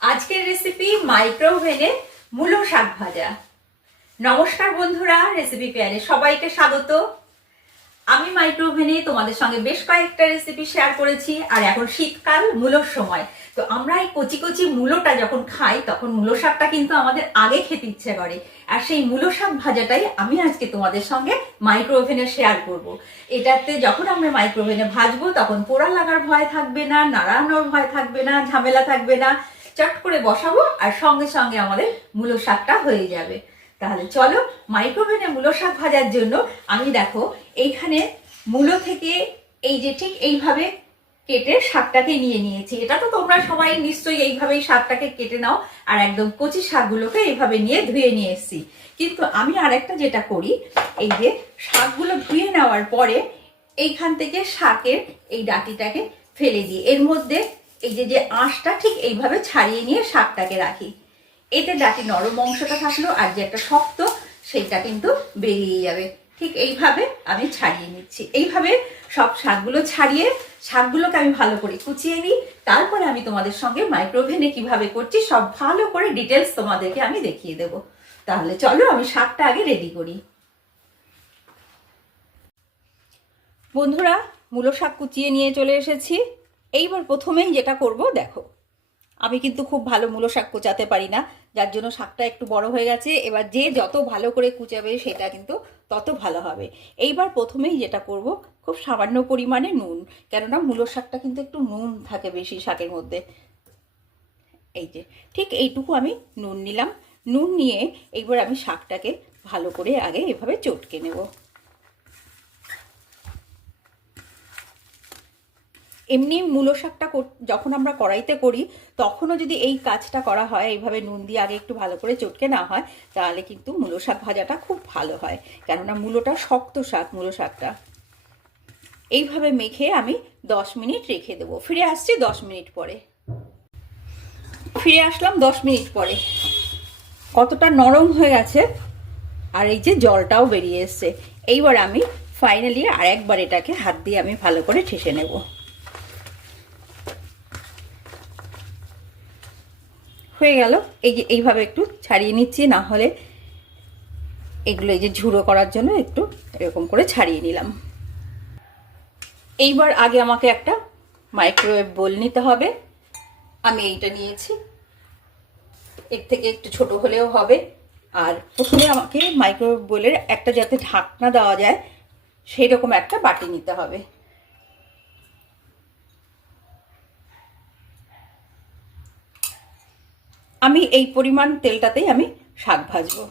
আজকের রেসিপি মাইক্রোওভেনে মূলো শাক ভাজা। নমস্কার বন্ধুরা রেসিপি পেয়ারে সবাইকে স্বাগত। আমি মাইক্রোওভেনে তোমাদের সঙ্গে বেশ কয়েকটা রেসিপি শেয়ার করেছি, আর এখন শীতকাল, মূলোর সময়। তো আমরা এই কচি কচি মূলোটা যখন খাই, তখন মূলো শাকটা কিন্তু আমাদের আগে খেতে ইচ্ছে করে। আর সেই মূলো শাক ভাজাটাই আমি আজকে তোমাদের সঙ্গে মাইক্রোওভেনে শেয়ার করব। এটাতে যখন আমরা মাইক্রোওভেনে ভাজবো, তখন পোড়া লাগার ভয় থাকবে না, নাড়ানোর ভয় থাকবে না, ঝামেলা থাকবে না। চট করে বসাবো আর সঙ্গে সঙ্গে আমাদের মূলো শাকটা হয়ে যাবে। তাহলে চলো মাইক্রোওভেনে মূলো শাক ভাজার জন্য আমি দেখো এইখানে মূলো থেকে এই যে ঠিক এইভাবে কেটে শাকটাকে নিয়ে নিয়েছি। এটা তো তোমরা সবাই নিশ্চয়ই এইভাবেই শাকটাকে কেটে নাও আর একদম কচি শাকগুলোকে এইভাবে নিয়ে ধুয়ে নিয়ে এসেছি। কিন্তু আমি আরেকটা যেটা করি, এই যে শাকগুলো ধুয়ে নেওয়ার পরে এইখান থেকে শাকের এই ডাটিটাকে ফেলে দিই। এর মধ্যে এই যে যে আঁশটা ঠিক এইভাবে ছাড়িয়ে নিয়ে শাকটাকে রাখি। এতে ডাটি নরম অংশটা থাকল আর যে একটা শক্ত, সেইটা কিন্তু বেরিয়ে যাবে। ঠিক এইভাবে আমি ছাড়িয়ে নিচ্ছি। এইভাবে সব শাকগুলো ছাড়িয়ে, শাকগুলোকে আমি ভালো করে কুচিয়ে নিই। তারপরে আমি তোমাদের সঙ্গে মাইক্রোভেনে কীভাবে করছি সব ভালো করে ডিটেলস তোমাদেরকে আমি দেখিয়ে দেব। তাহলে চলো আমি শাকটা আগে রেডি করি। বন্ধুরা, মূলো শাক কুচিয়ে নিয়ে চলে এসেছি। এইবার প্রথমেই যেটা করব, দেখো। আমি কিন্তু খুব ভালো মূলো শাক কুচাতে পারি না, যার জন্য শাকটা একটু বড় হয়ে গেছে। এবার যে যত ভালো করে কুচাবে সেটা কিন্তু তত ভালো হবে। এইবার প্রথমেই যেটা করব, খুব সামান্য পরিমাণে নুন, কেননা মূলো শাকটা কিন্তু একটু নুন থাকে বেশি শাকের মধ্যে। এই যে, ঠিক এইটুকু আমি নুন নিলাম। নুন নিয়ে এইবার আমি শাকটাকে ভালো করে আগে এভাবে চটকে নেব। এমনি মূলো শাকটা যখন আমরা কড়াইতে করি, তখনও যদি এই কাজটা করা হয়, এইভাবে নুন দিয়ে আগে একটু ভালো করে চটকে না হয়, তাহলে কিন্তু মূলো শাক ভাজাটা খুব ভালো হয়। কেননা মূলোটা শক্ত শাক, মূলো শাকটা। এইভাবে মেখে আমি দশ মিনিট রেখে দেবো। ফিরে আসছি দশ মিনিট পরে। ফিরে আসলাম দশ মিনিট পরে। কতটা নরম হয়ে গেছে, আর এই যে জলটাও বেরিয়ে এসছে। এইবার আমি ফাইনালি আর একবার এটাকে হাত দিয়ে আমি ভালো করে ঠেসে নেব। হয়ে গেল। এই যে এইভাবে একটু ছাড়িয়ে নিচ্ছি, না হলে এগুলো এই যে ঝুড়ো করার জন্য একটু এরকম করে ছাড়িয়ে নিলাম। এইবার আগে আমাকে একটা মাইক্রোওয়েভ বোল নিতে হবে। আমি এইটা নিয়েছি। এর থেকে একটু ছোট হলেও হবে। আর প্রথমে আমাকে মাইক্রোওয়েভ বোলের একটা যাতে ঢাকনা দেওয়া যায় সেই রকম একটা বাটি নিতে হবে। আমি এই পরিমাণ তেলটাতেই আমি শাক ভাজবো।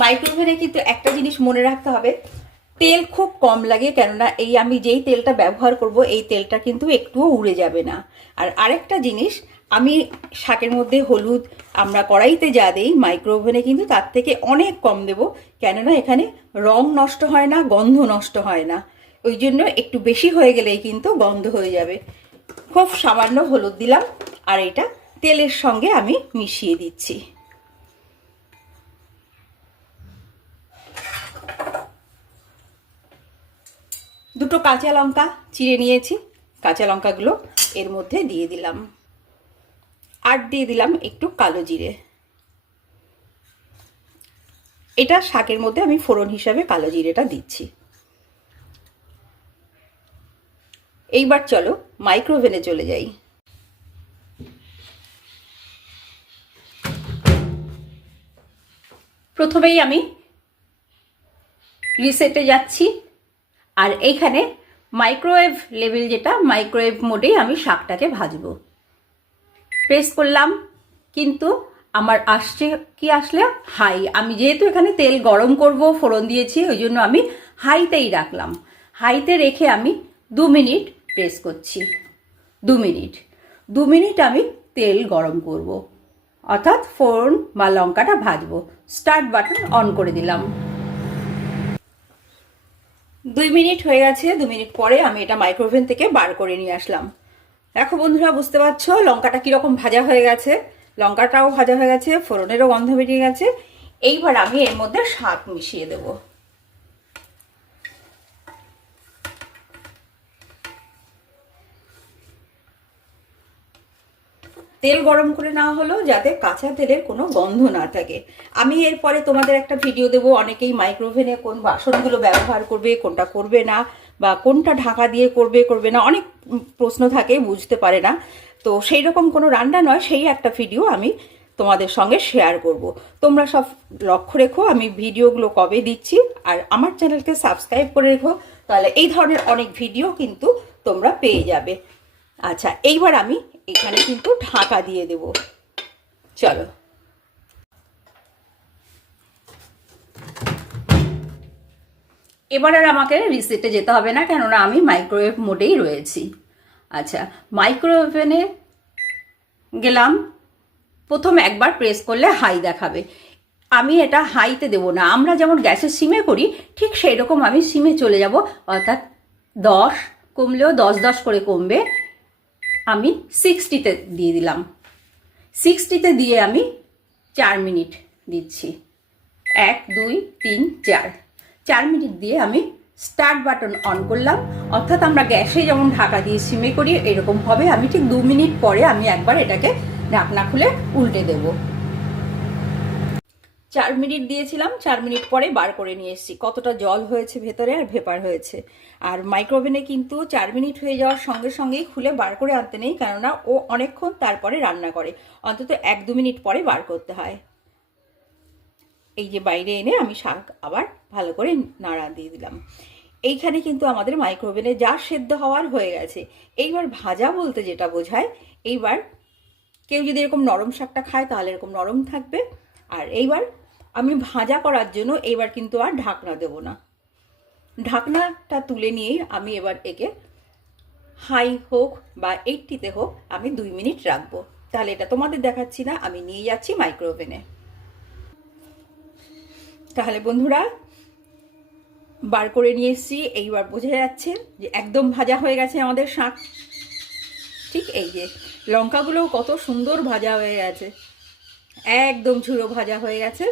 মাইক্রোওভেনে কিন্তু একটা জিনিস মনে রাখতে হবে, তেল খুব কম লাগে কেননা এই আমি যেই তেলটা ব্যবহার করব, এই তেলটা কিন্তু একটুও উড়ে যাবে না। আর আরেকটা জিনিস, আমি শাকের মধ্যে হলুদ, আমরা কড়াইতে যা দেই, মাইক্রোওভেনে কিন্তু তার থেকে অনেক কম দেব, কেননা এখানে রং নষ্ট হয় না, গন্ধ নষ্ট হয় না। ওই জন্য একটু বেশি হয়ে গেলেই কিন্তু গন্ধ হয়ে যাবে। খুব সামান্য হলুদ দিলাম, আর এটা তেলের সঙ্গে আমি মিশিয়ে দিচ্ছি। দুটো কাঁচা লঙ্কা চিড়ে নিয়েছি। কাঁচা লঙ্কাগুলো এর মধ্যে দিয়ে দিলাম। আর দিয়ে দিলাম একটু কালো জিরে। এটা শাকের মধ্যে আমি ফোড়ন হিসাবে কালো জিরেটা দিচ্ছি। এইবার চলো মাইক্রোওভেনে চলে যাই। প্রথমেই আমি রিসেটে যাচ্ছি। আর এইখানে মাইক্রোওয়েভ লেভেল যেটা মাইক্রোওয়েভ মোডেই আমি শাকটাকে ভাজবো। প্রেস করলাম, কিন্তু আমার আসছে কি আসলে? হাই আমি যেহেতু এখানে তেল গরম করব, ফোড়ন দিয়েছি, ওই জন্য আমি হাইতেই রাখলাম। হাইতে রেখে আমি দু মিনিট প্রেস করছি। দু মিনিট। দু মিনিট আমি তেল গরম করব। অর্থাৎ ফোড়ন বা লঙ্কাটা ভাজবো। স্টার্ট বাটন অন করে দিলাম। দুই মিনিট হয়ে গেছে, দু মিনিট পরে আমি এটা মাইক্রোওভেন থেকে বার করে নিয়ে আসলাম। দেখো বন্ধুরা, বুঝতে পারছ লঙ্কাটা কীরকম ভাজা হয়ে গেছে? লঙ্কাটাও ভাজা হয়ে গেছে, ফোড়নেরও গন্ধ বেরিয়ে গেছে। এইবার আমি এর মধ্যে শাক মিশিয়ে দেবো। তেল গরম করে নেওয়া হলো যাতে কাঁচা তেলের কোনো গন্ধ না থাকে। আমি এরপরে তোমাদের একটা ভিডিও দেবো, অনেকেই মাইক্রোওভেনে কোন বাসনগুলো ব্যবহার করবে, কোনটা করবে না, বা কোনটা ঢাকা দিয়ে করবে করবে না, অনেক প্রশ্ন থাকে, বুঝতে পারে না। তো সেই রকম কোনো রান্না নয়, সেই একটা ভিডিও আমি তোমাদের সঙ্গে শেয়ার করব। তোমরা সব লক্ষ্য রেখো, আমি ভিডিওগুলো কবে দিচ্ছি, আর আমার চ্যানেলকে সাবস্ক্রাইব করে রেখো, তাহলে এই ধরনের অনেক ভিডিও কিন্তু তোমরা পেয়ে যাবে। আচ্ছা এইবার আমি এখানে কিন্তু ঢাকা দিয়ে দেব। চলো। এবার আর আমাকে রিসেটে যেতে হবে না, কেননা আমি মাইক্রোওয়েভ মোডেই রয়েছি। আচ্ছা মাইক্রোওভেনে গেলাম। প্রথম একবার প্রেস করলে হাই দেখাবে। আমি এটা হাইতে দেবো না। আমরা যেমন গ্যাসের সিমে করি, ঠিক সেই রকম আমি সিমে চলে যাব। অর্থাৎ দশ কমলেও দশ দশ করে কমবে। আমি সিক্সটিতে দিয়ে দিলাম। সিক্সটিতে দিয়ে আমি চার মিনিট দিচ্ছি। এক, দুই, তিন, চার। চার মিনিট দিয়ে আমি স্টার্ট বাটন অন করলাম। অর্থাৎ আমরা গ্যাসে যেমন ঢাকা দিয়ে সিমে করি, এরকম হবে আমি ঠিক দু মিনিট পরে আমি একবার এটাকে ঢাকনা খুলে উল্টে দেব। চার মিনিট দিয়েছিলাম, চার মিনিট পরে বার করে নিয়ে এসেছি। কতটা জল হয়েছে ভেতরে আর ভেপার হয়েছে। আর মাইক্রোওভেনে কিন্তু চার মিনিট হয়ে যাওয়ার সঙ্গে সঙ্গেই খুলে বার করে আনতে নেই, কেননা ও অনেকক্ষণ তারপরে রান্না করে। অন্তত এক দু মিনিট পরে বার করতে হয়। এই যে বাইরে এনে আমি শাক আবার ভালো করে নাড়া দিয়ে দিলাম। এইখানে কিন্তু আমাদের মাইক্রোওভেনে যা সেদ্ধ হওয়ার হয়ে গেছে। এইবার ভাজা বলতে যেটা বোঝায়, এইবার কেউ যদি এরকম নরম শাকটা খায় তাহলে এরকম নরম থাকবে। আর এইবার আমি ভাজা করার জন্য এইবার কিন্তু আর ঢাকনা দেব না। ঢাকনাটা তুলে নিয়েই আমি এবার একে হাই হোক বা এইটটিতে হোক আমি দুই মিনিট রাখব। তাহলে এটা তোমাদের দেখাচ্ছি না, আমি নিয়ে যাচ্ছি মাইক্রোওভেনে। তাহলে বন্ধুরা, বার করে নিয়ে এসেছি, এইবার বোঝা যাচ্ছে যে একদম ভাজা হয়ে গেছে আমাদের শাক। ঠিক এই যে, লঙ্কাগুলোও কত সুন্দর ভাজা হয়ে গেছে। একদম ঝুড়ো ভাজা হয়ে গেছে।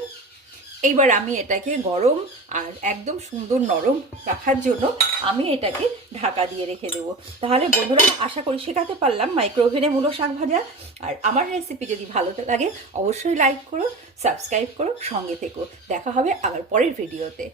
এইবার আমি এটাকে গরম আর একদম সুন্দর নরম রাখার জন্য আমি এটাকে ঢাকা দিয়ে রেখে দেবো। তাহলে বন্ধুরা, আশা করি শেখাতে পারলাম মাইক্রোওভেনে মূলো শাক ভাজা। আর আমার রেসিপি যদি ভালো লাগে, অবশ্যই লাইক করো সাবস্ক্রাইব করো, সঙ্গে থেকো। দেখা হবে আবার পরের ভিডিওতে